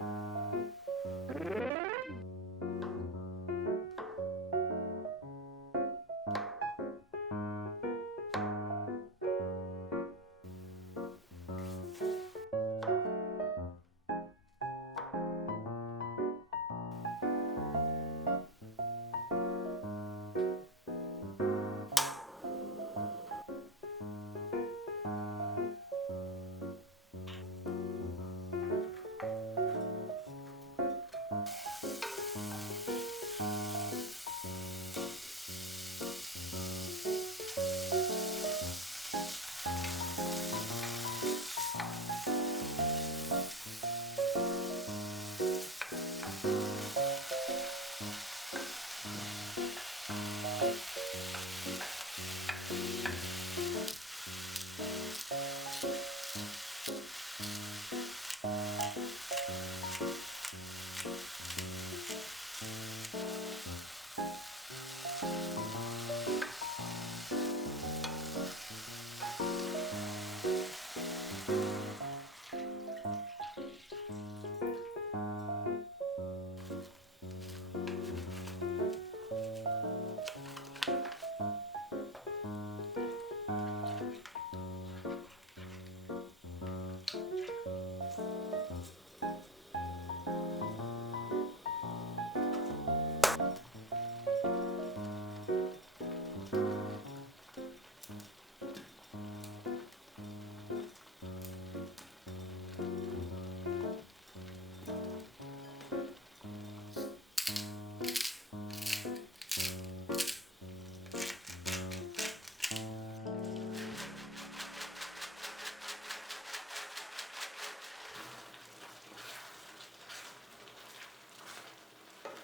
Bye.